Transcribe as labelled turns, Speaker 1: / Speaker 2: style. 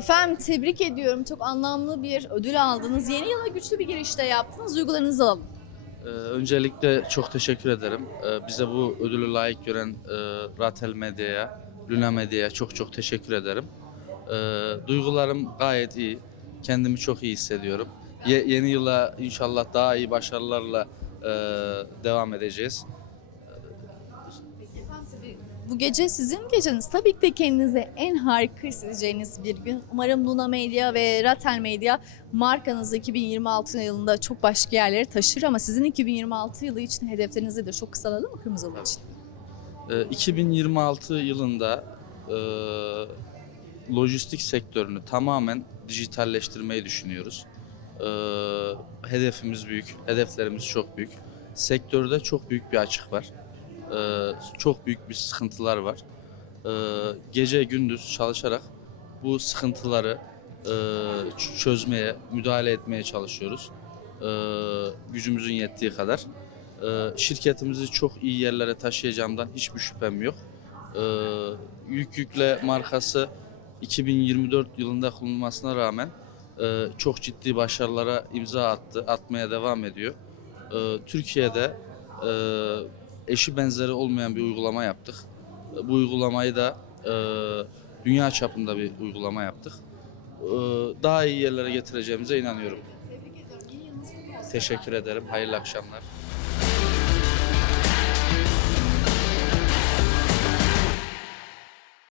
Speaker 1: Efendim tebrik ediyorum. Çok anlamlı bir ödül aldınız. Yeni yıla güçlü bir girişte yaptınız. Duygularınızı alalım.
Speaker 2: Ee, öncelikle çok teşekkür ederim. Ee, bize bu ödülü layık gören e, Ratel Medya'ya, Luna Medya'ya çok çok teşekkür ederim. Ee, duygularım gayet iyi. Kendimi çok iyi hissediyorum. Ye- yeni yıla inşallah daha iyi başarılarla e, devam edeceğiz.
Speaker 1: Bu gece sizin geceniz. Tabii ki de kendinize en harika hissedeceğiniz bir gün. Umarım Luna Medya ve Ratel Medya markanızı 2026 yılında çok başka yerlere taşır ama sizin 2026 yılı için hedefleriniz nedir? Çok kısalalım mı Kırmızı Oda için?
Speaker 2: Ee, 2026 yılında e, lojistik sektörünü tamamen dijitalleştirmeyi düşünüyoruz. Ee, hedefimiz büyük, hedeflerimiz çok büyük. Sektörde çok büyük bir açık var. Ee, çok büyük bir sıkıntılar var. Ee, gece gündüz çalışarak bu sıkıntıları e, çözmeye, müdahale etmeye çalışıyoruz. Ee, gücümüzün yettiği kadar. Ee, şirketimizi çok iyi yerlere taşıyacağımdan hiçbir şüphem yok. Ee, Yük Yükle markası 2024 yılında kurulmasına rağmen e, çok ciddi başarılara imza attı, atmaya devam ediyor. Ee, Türkiye'de e, eşi benzeri olmayan bir uygulama yaptık. Bu uygulamayı da e, dünya çapında bir uygulama yaptık. Ee, daha iyi yerlere getireceğimize inanıyorum. Teşekkür ederim. Hayırlı akşamlar.